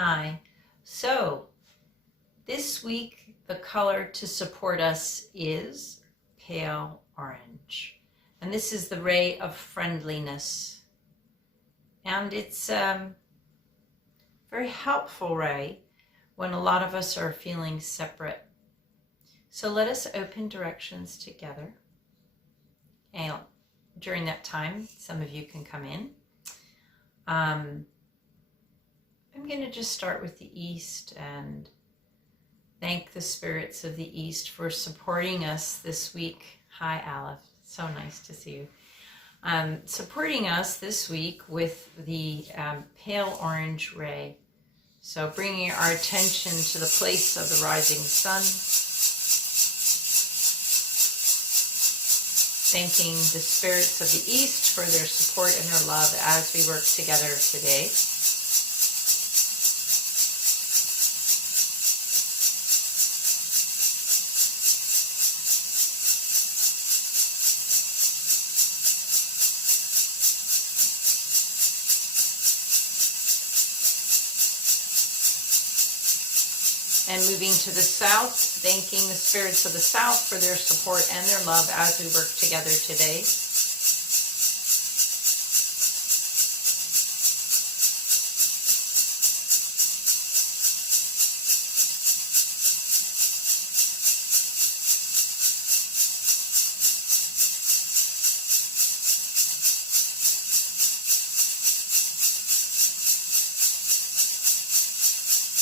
Hi. So this week the color to support us is pale orange. And this is the ray of friendliness. And it's a very helpful ray when a lot of us are feeling separate. So let us open directions together. And during that time, some of you can come in. I'm going to just start with the East and thank the spirits of the East for supporting us this week. Hi, Aleph. So nice to see you. Supporting us this week with the pale orange ray. So bringing our attention to the place of the rising sun. Thanking the spirits of the East for their support and their love as we work together today. And moving to the South, thanking the spirits of the South for their support and their love as we work together today.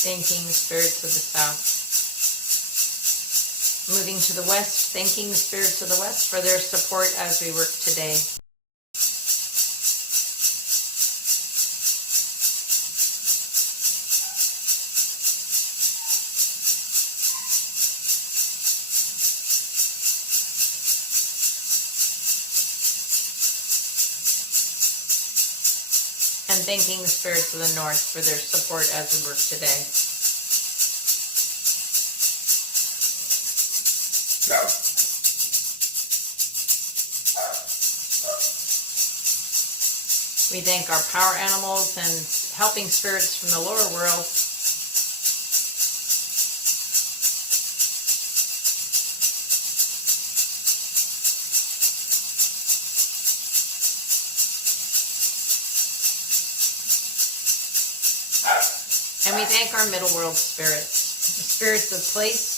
Thanking the spirits of the South. Moving to the West, thanking the spirits of the West for their support as we work today. And thanking the spirits of the North for their support as we work today. We thank our power animals and helping spirits from the lower world. And we thank our middle world spirits, the spirits of place,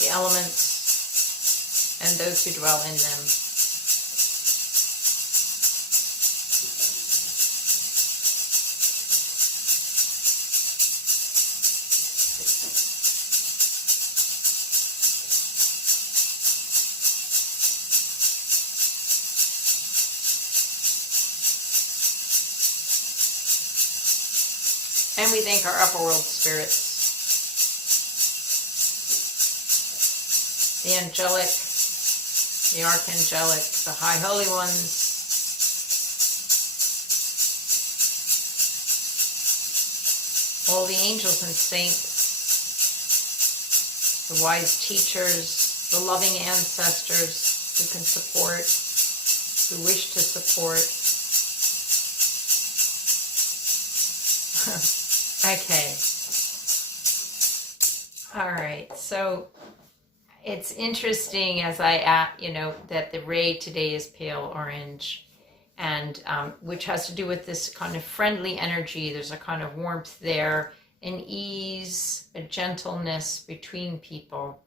the elements, and those who dwell in them. And we thank our upper world spirits, the angelic, the archangelic, the high holy ones, all the angels and saints, the wise teachers, the loving ancestors who can support, who wish to support. Okay. All right. So it's interesting as that the ray today is pale orange, and which has to do with this kind of friendly energy. There's a kind of warmth there, an ease, a gentleness between people.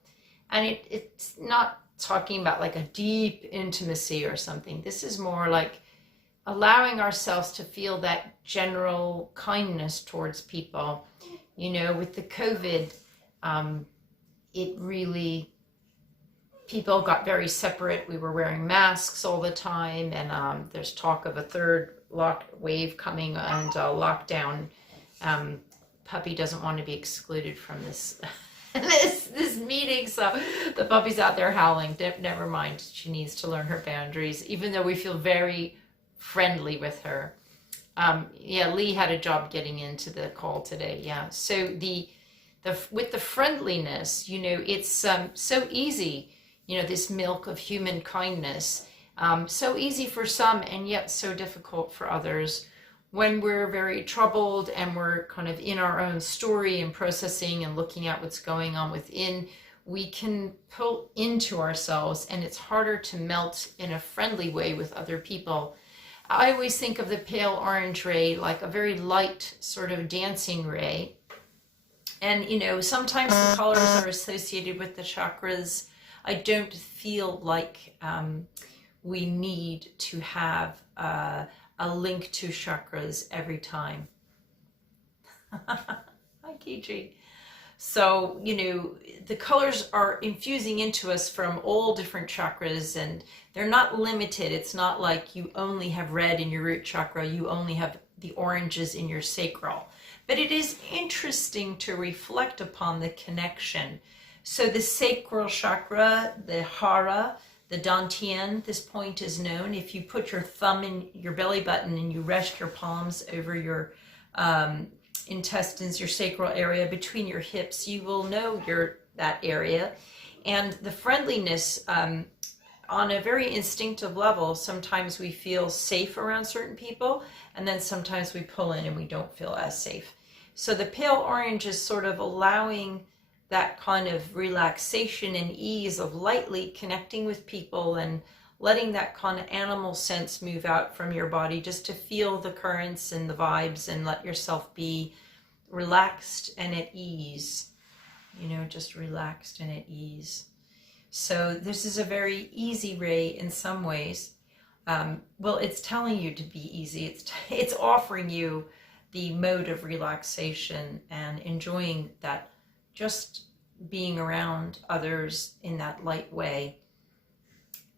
And it's not talking about like a deep intimacy or something. This is more like allowing ourselves to feel that general kindness towards people. With the COVID, it really, people got very separate. We were wearing masks all the time, and there's talk of a third wave coming and lockdown. Puppy doesn't want to be excluded from this this meeting, so the puppy's out there howling. Never mind, she needs to learn her boundaries, even though we feel very friendly with her. Lee had a job getting into the call today. Yeah, so with the friendliness, it's so easy, this milk of human kindness. So easy for some and yet so difficult for others. When we're very troubled and we're kind of in our own story and processing and looking at what's going on within, we can pull into ourselves, and it's harder to melt in a friendly way with other people. I always think of the pale orange ray like a very light sort of dancing ray. And, sometimes the colors are associated with the chakras. I don't feel like we need to have a link to chakras every time. Hi, Kiji. So, the colors are infusing into us from all different chakras, and they're not limited. It's not like you only have red in your root chakra, you only have the oranges in your sacral. But it is interesting to reflect upon the connection. So the sacral chakra, the hara, the dantian, this point is known. If you put your thumb in your belly button and you rest your palms over your intestines, your sacral area between your hips, you will know that area. And the friendliness, on a very instinctive level, sometimes we feel safe around certain people, and then sometimes we pull in and we don't feel as safe. So the pale orange is sort of allowing that kind of relaxation and ease of lightly connecting with people and letting that kind of animal sense move out from your body, just to feel the currents and the vibes and let yourself be relaxed and at ease, just relaxed and at ease. So this is a very easy ray in some ways. Well, it's telling you to be easy. It's offering you the mode of relaxation and enjoying that, just being around others in that light way.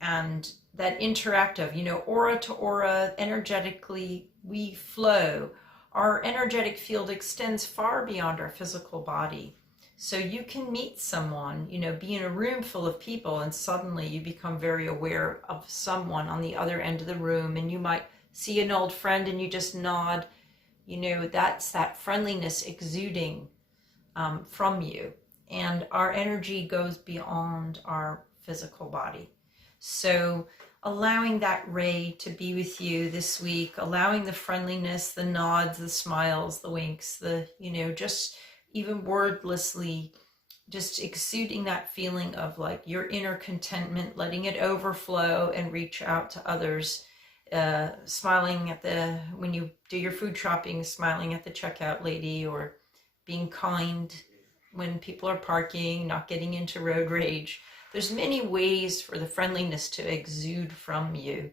And that interactive, aura to aura, energetically, we flow. Our energetic field extends far beyond our physical body. So you can meet someone, be in a room full of people, and suddenly you become very aware of someone on the other end of the room, and you might see an old friend and you just nod. That's that friendliness exuding from you. And our energy goes beyond our physical body. So allowing that ray to be with you this week, allowing the friendliness, the nods, the smiles, the winks, just even wordlessly, just exuding that feeling of like your inner contentment, letting it overflow and reach out to others, smiling when you do your food shopping, smiling at the checkout lady, or being kind when people are parking, not getting into road rage. There's many ways for the friendliness to exude from you.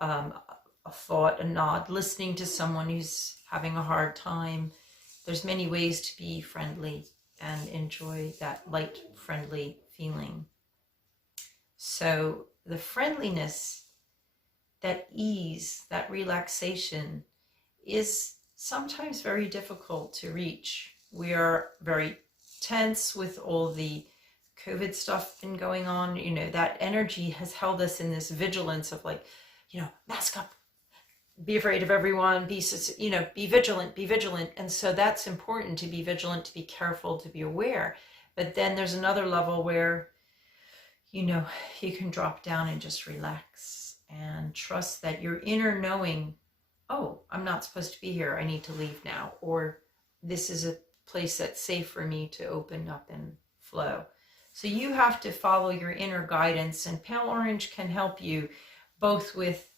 A thought, a nod, listening to someone who's having a hard time. There's many ways to be friendly and enjoy that light, friendly feeling. So the friendliness, that ease, that relaxation is sometimes very difficult to reach. We are very tense with all the COVID stuff been going on. That energy has held us in this vigilance of mask up, be afraid of everyone, be vigilant. And so that's important, to be vigilant, to be careful, to be aware. But then there's another level where, you can drop down and just relax and trust that your inner knowing, oh, I'm not supposed to be here, I need to leave now, or this is a place that's safe for me to open up and flow. So you have to follow your inner guidance, and pale orange can help you both with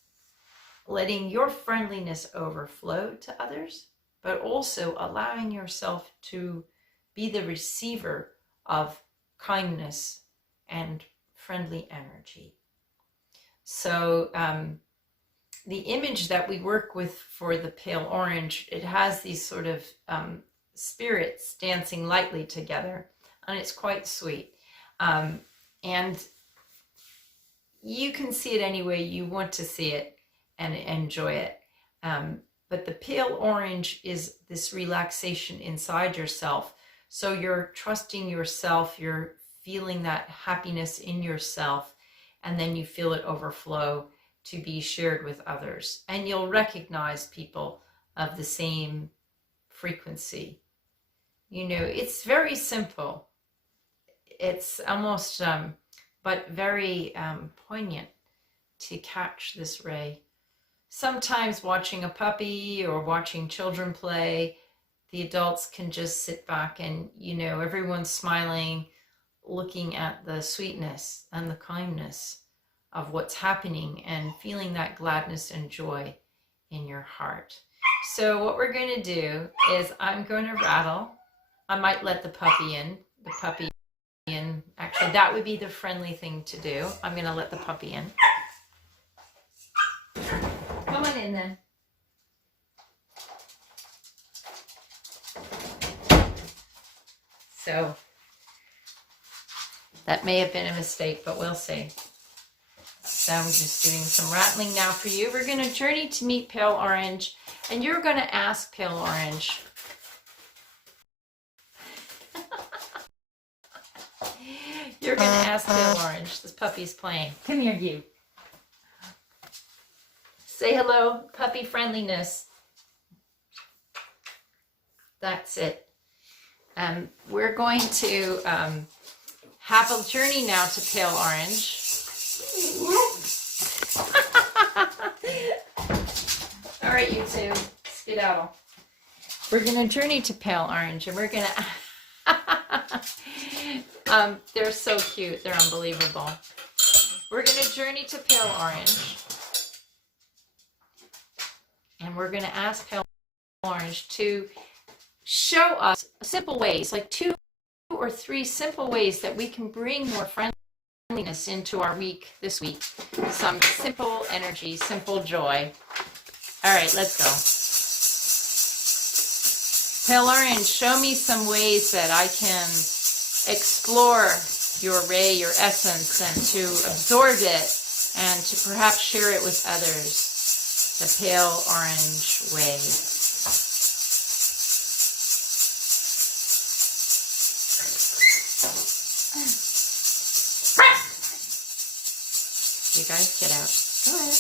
letting your friendliness overflow to others, but also allowing yourself to be the receiver of kindness and friendly energy. So the image that we work with for the pale orange, it has these sort of spirits dancing lightly together, and it's quite sweet. And you can see it any way you want to see it and enjoy it. But the pale orange is this relaxation inside yourself. So you're trusting yourself, you're feeling that happiness in yourself, and then you feel it overflow to be shared with others. And you'll recognize people of the same frequency. It's very simple. It's almost, but very poignant to catch this ray. Sometimes watching a puppy or watching children play, the adults can just sit back and, you know, everyone's smiling, looking at the sweetness and the kindness of what's happening and feeling that gladness and joy in your heart. So what we're going to do is I'm going to rattle. I might let the puppy in. Actually, that would be the friendly thing to do. I'm going to let the puppy in. Come on in then. So that may have been a mistake, but we'll see. So I'm just doing some rattling now for you. We're going to journey to meet Pale Orange, and you're going to ask Pale Orange. You're going to ask Pale Orange. This puppy's playing. Come here, you. Say hello, puppy friendliness. That's it. We're going to have a journey now to Pale Orange. All right, you two, skedaddle. We're going to journey to Pale Orange, and we're going to... they're so cute. They're unbelievable. We're going to journey to Pale Orange. And we're going to ask Pale Orange to show us simple ways, like 2 or 3 simple ways that we can bring more friendliness into our week this week. Some simple energy, simple joy. All right, let's go. Pale Orange, show me some ways that I can explore your ray, your essence, and to absorb it and to perhaps share it with others. The Pale Orange ray. You guys get out. Go ahead.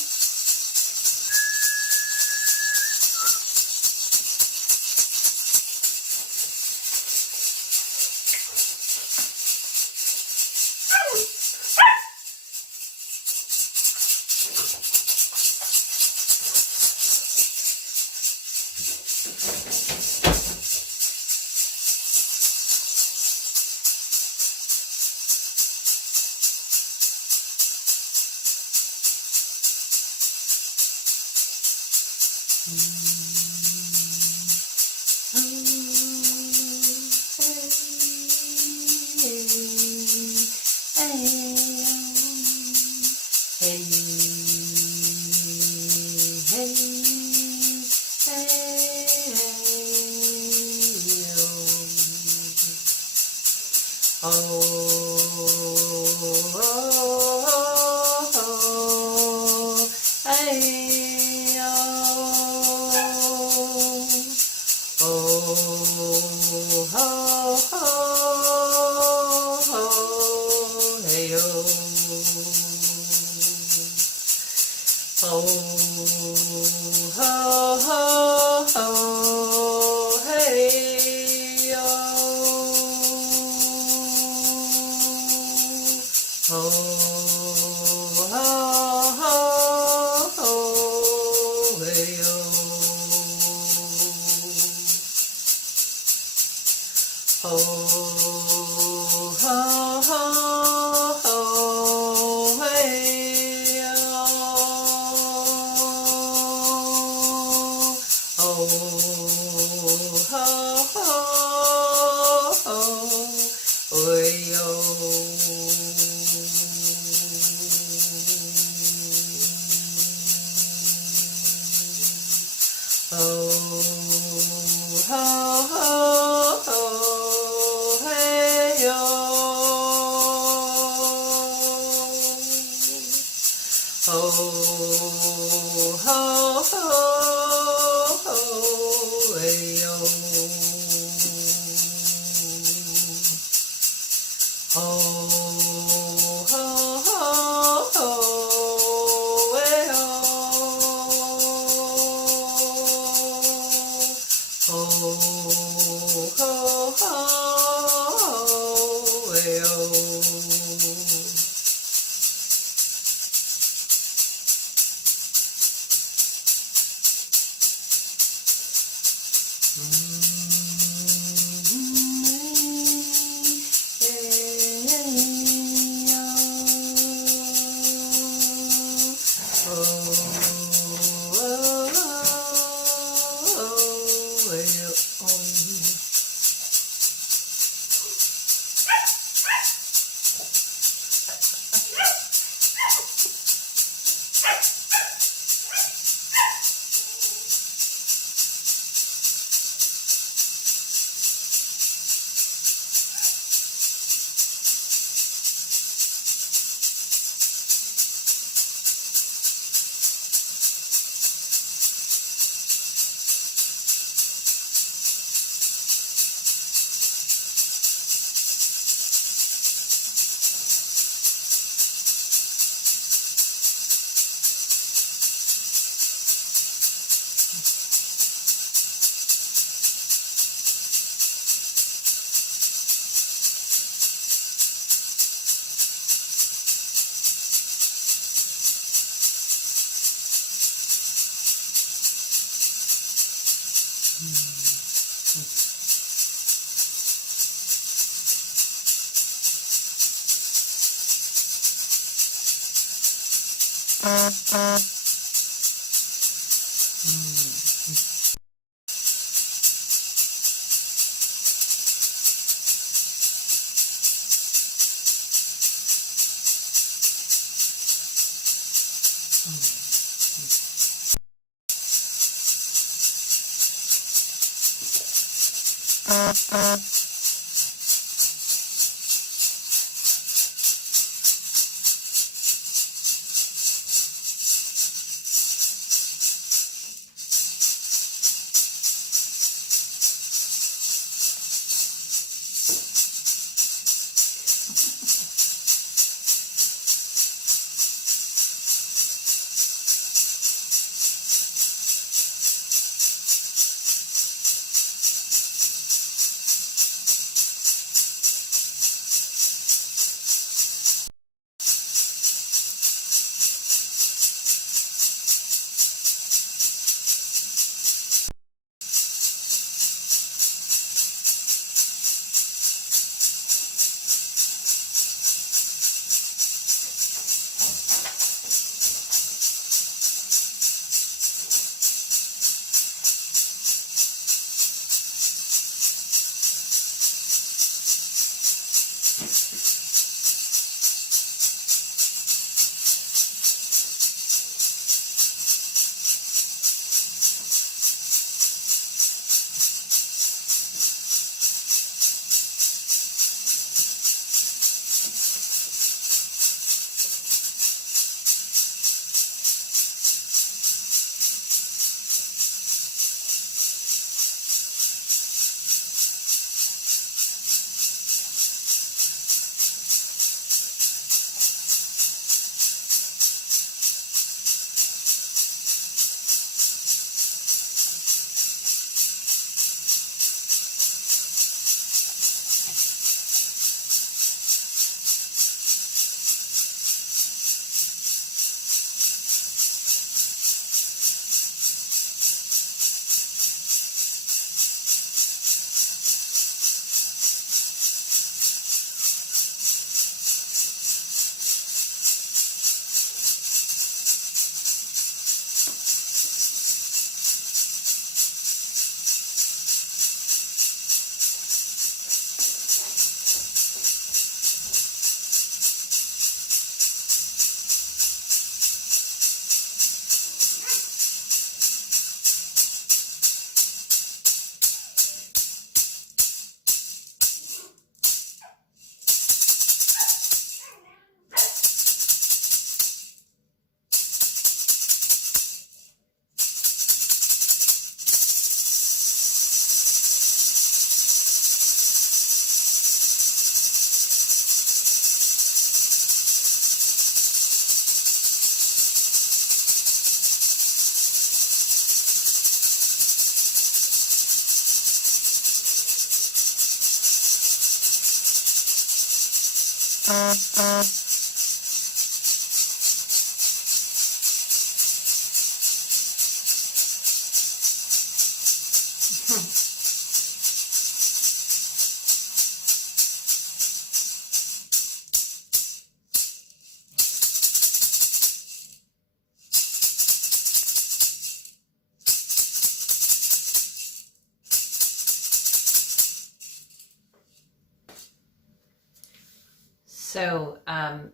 So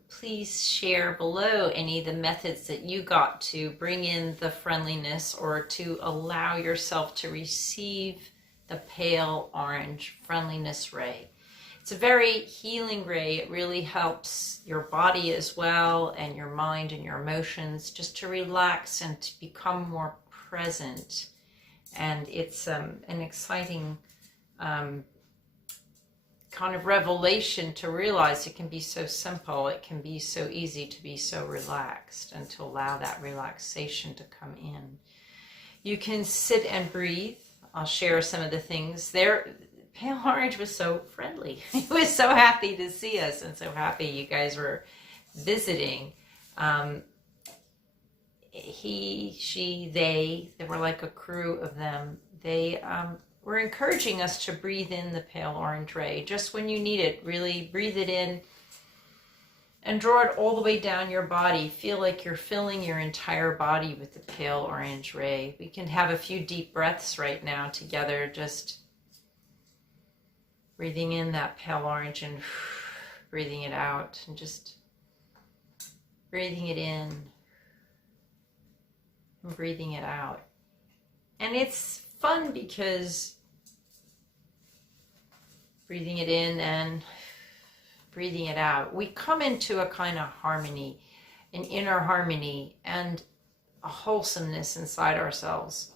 please share below any of the methods that you got to bring in the friendliness or to allow yourself to receive the pale orange friendliness ray. It's a very healing ray. It really helps your body as well and your mind and your emotions just to relax and to become more present. And it's an exciting kind of revelation to realize it can be so simple, it can be so easy to be so relaxed and to allow that relaxation to come in. You can sit and breathe. I'll share some of the things there. Pale Orange was so friendly. He was so happy to see us and so happy you guys were visiting. He, she, they, there were like a crew of them. They we're encouraging us to breathe in the pale orange ray just when you need it. Really breathe it in and draw it all the way down your body. Feel like you're filling your entire body with the pale orange ray. We can have a few deep breaths right now together, just breathing in that pale orange and breathing it out, and just breathing it in and breathing it out. And it's fun because breathing it in and breathing it out, we come into a kind of harmony, an inner harmony and a wholesomeness inside ourselves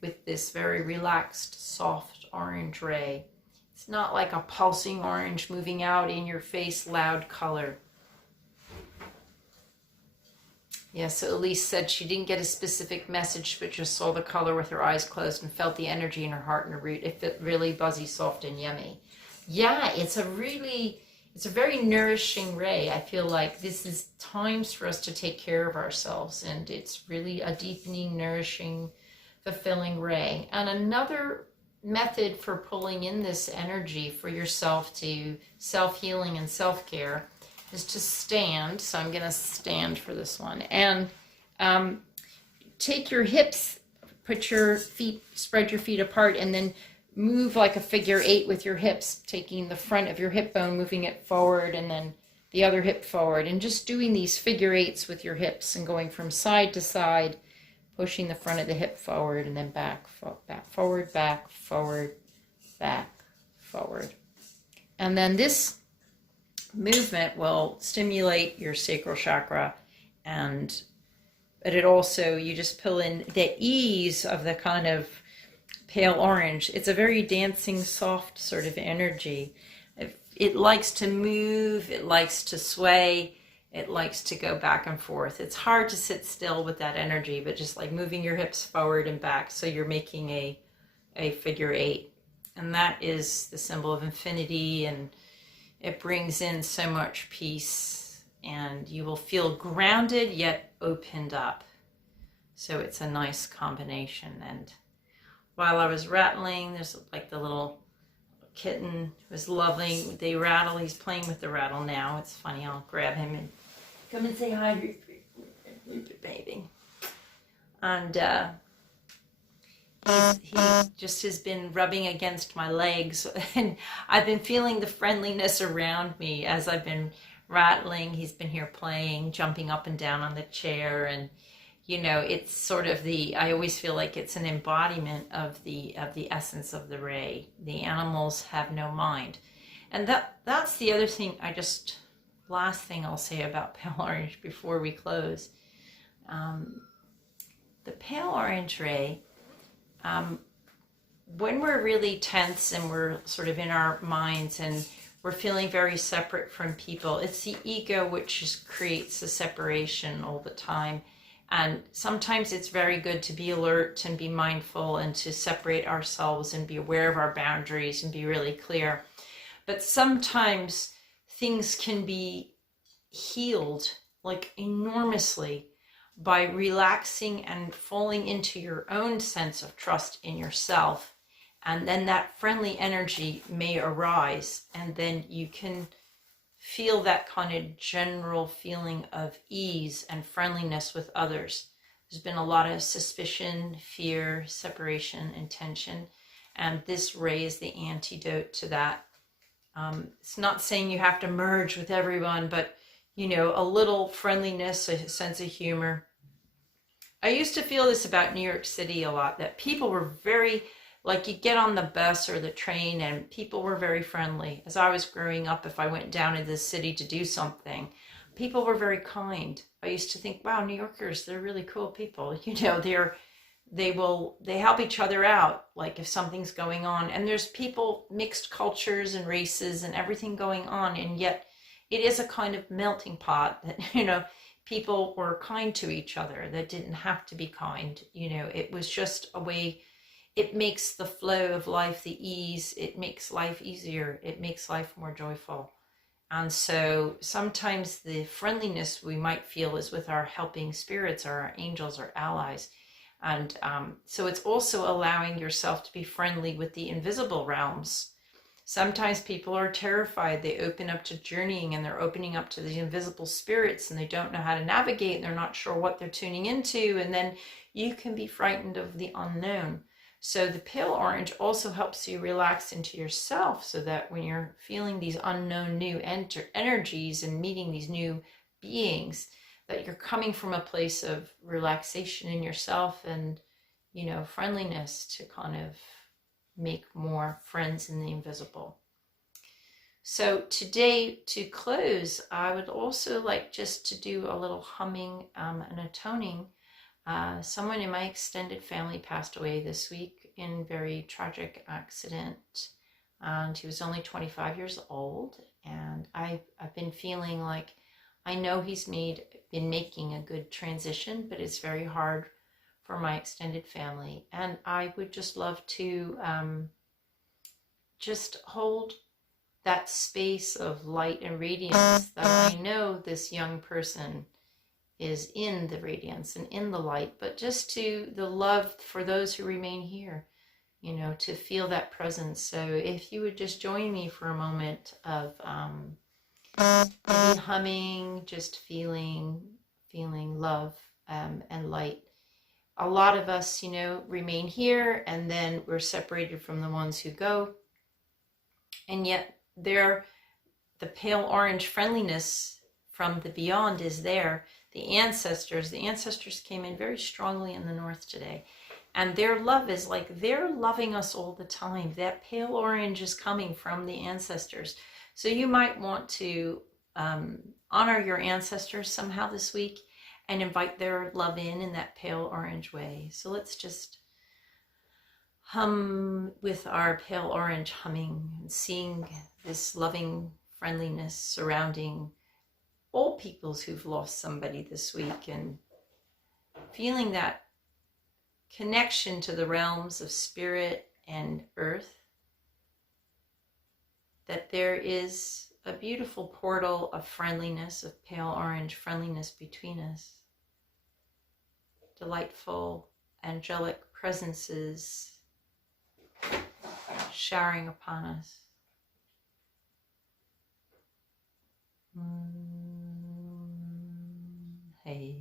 with this very relaxed, soft orange ray. It's not like a pulsing orange moving out in your face, loud color. Yeah, so Elise said she didn't get a specific message, but just saw the color with her eyes closed and felt the energy in her heart and her root. It felt really buzzy, soft, and yummy. Yeah, it's a very nourishing ray. I feel like this is times for us to take care of ourselves, and it's really a deepening, nourishing, fulfilling ray. And another method for pulling in this energy for yourself to self-healing and self-care is to stand. So I'm going to stand for this one. And take your hips, put your feet, spread your feet apart, and then move like a figure 8 with your hips, taking the front of your hip bone, moving it forward, and then the other hip forward, and just doing these figure 8s with your hips and going from side to side, pushing the front of the hip forward and then back, forward, back, forward, back, forward. And then this movement will stimulate your sacral chakra, but it also, you just pull in the ease of the kind of pale orange. It's a very dancing, soft sort of energy. It likes to move, it likes to sway, it likes to go back and forth. It's hard to sit still with that energy, but just like moving your hips forward and back, so you're making a figure 8. And that is the symbol of infinity, and it brings in so much peace, and you will feel grounded yet opened up. So it's a nice combination. And while I was rattling, there's like the little kitten was lovely. They rattle. He's playing with the rattle now. It's funny. I'll grab him and come and say hi, baby. And he just has been rubbing against my legs, and I've been feeling the friendliness around me as I've been rattling. He's been here playing, jumping up and down on the chair, and you know, it's sort of I always feel like it's an embodiment of the essence of the ray. The animals have no mind. And that's the other thing, last thing I'll say about pale orange before we close. The pale orange ray, when we're really tense and we're sort of in our minds and we're feeling very separate from people, it's the ego which just creates a separation all the time. And sometimes it's very good to be alert and be mindful and to separate ourselves and be aware of our boundaries and be really clear. But sometimes things can be healed like enormously by relaxing and falling into your own sense of trust in yourself. And then that friendly energy may arise, and then you can feel that kind of general feeling of ease and friendliness with others. There's been a lot of suspicion, fear, separation, and tension, and this ray is the antidote to that. It's not saying you have to merge with everyone, but you know, a little friendliness, a sense of humor. I used to feel this about New York City a lot, that people were very, like, you get on the bus or the train and people were very friendly. As I was growing up, if I went down into the city to do something, people were very kind. I used to think, wow, New Yorkers, they're really cool people. You know, they help each other out, like if something's going on. And there's people, mixed cultures and races and everything going on, and yet it is a kind of melting pot that, you know, people were kind to each other that didn't have to be kind. You know, it was just a way. It makes the flow of life, the ease, it makes life easier. It makes life more joyful. And so sometimes the friendliness we might feel is with our helping spirits or our angels or allies. And so it's also allowing yourself to be friendly with the invisible realms. Sometimes people are terrified. They open up to journeying and they're opening up to the invisible spirits and they don't know how to navigate and they're not sure what they're tuning into. And then you can be frightened of the unknown. So the pale orange also helps you relax into yourself so that when you're feeling these unknown new energies and meeting these new beings, that you're coming from a place of relaxation in yourself and, you know, friendliness to kind of make more friends in the invisible. So today, to close, I would also like just to do a little humming and a toning. Someone in my extended family passed away this week in a very tragic accident, and he was only 25 years old. And I've been feeling like I know he's been making a good transition, but it's very hard for my extended family. And I would just love to just hold that space of light and radiance that I know this young person is in the radiance and in the light, but just to the love for those who remain here, you know, to feel that presence. So if you would just join me for a moment of maybe humming, just feeling love and light. A lot of us, you know, remain here and then we're separated from the ones who go. And yet the pale orange friendliness from the beyond is there. The ancestors came in very strongly in the north today. And their love is like they're loving us all the time. That pale orange is coming from the ancestors. So you might want to honor your ancestors somehow this week and invite their love in that pale orange way. So let's just hum with our pale orange humming and seeing this loving friendliness surrounding all peoples who've lost somebody this week and feeling that connection to the realms of spirit and earth, that there is a beautiful portal of friendliness, of pale orange friendliness between us. Delightful, angelic presences showering upon us. Hey,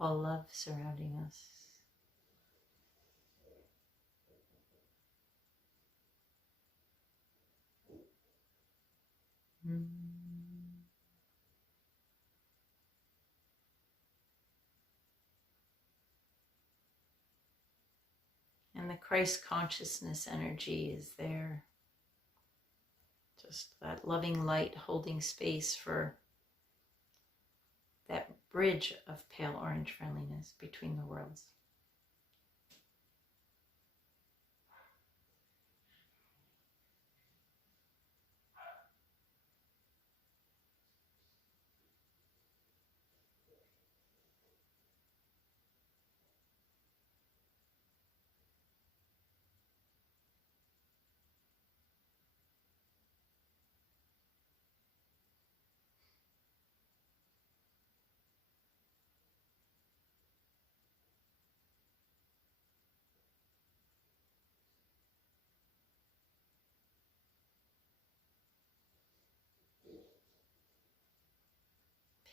all love surrounding us. And the Christ consciousness energy is there. Just that loving light holding space for that bridge of pale orange friendliness between the worlds.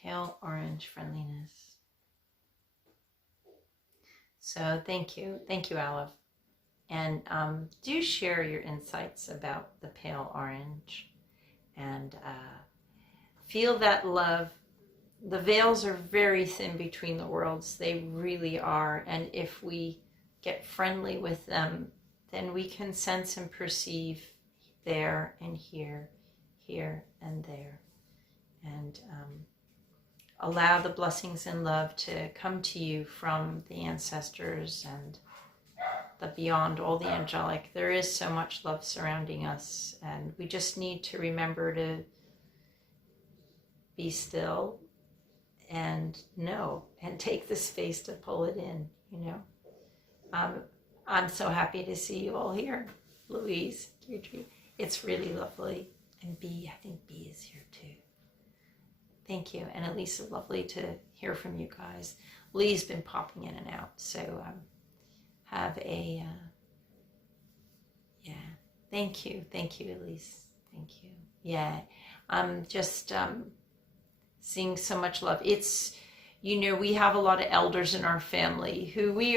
Pale orange friendliness. So thank you, Aleph. And do share your insights about the pale orange and feel that love. The veils are very thin between the worlds. They really are. And if we get friendly with them, then we can sense and perceive there and here and there. And allow the blessings and love to come to you from the ancestors and the beyond, all the angelic. There is so much love surrounding us, and we just need to remember to be still and know and take the space to pull it in, you know. I'm so happy to see you all here. Louise, Deirdre, it's really lovely. And B, I think B is here too. Thank you. And Elisa, lovely to hear from you guys. Lee's been popping in and out. So have a, yeah, thank you, Elise, thank you. Yeah, just seeing so much love. It's, we have a lot of elders in our family who we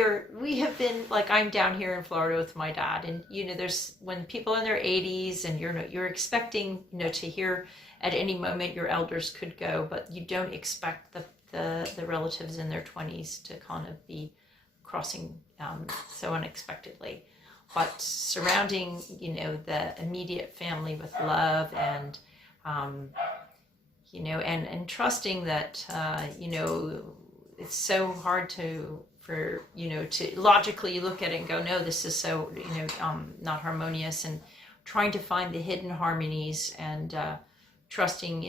have been, like, I'm down here in Florida with my dad, and there's, when people in their 80s and you're expecting, to hear at any moment your elders could go, but you don't expect the relatives in their 20s to kind of be crossing so unexpectedly. But surrounding, the immediate family with love and and trusting that, it's so hard to logically look at it and go, no, this is so, not harmonious, and trying to find the hidden harmonies and trusting,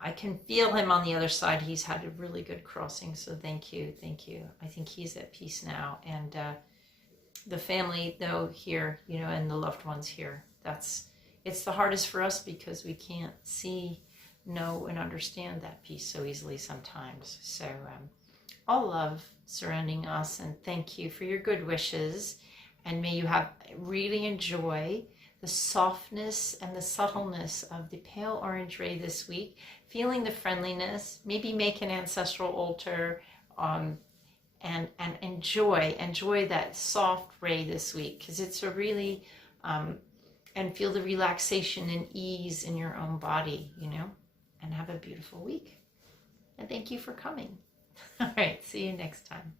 I can feel him on the other side. He's had a really good crossing. So thank you. I think he's at peace now. And the family, though, here, and the loved ones here, it's the hardest for us because we can't see, know, and understand that peace so easily sometimes. So all love surrounding us, and thank you for your good wishes, and may you really enjoy the softness and the subtleness of the pale orange ray this week, feeling the friendliness, maybe make an ancestral altar, and enjoy that soft ray this week, because it's a really and feel the relaxation and ease in your own body, and have a beautiful week. And thank you for coming. All right, see you next time.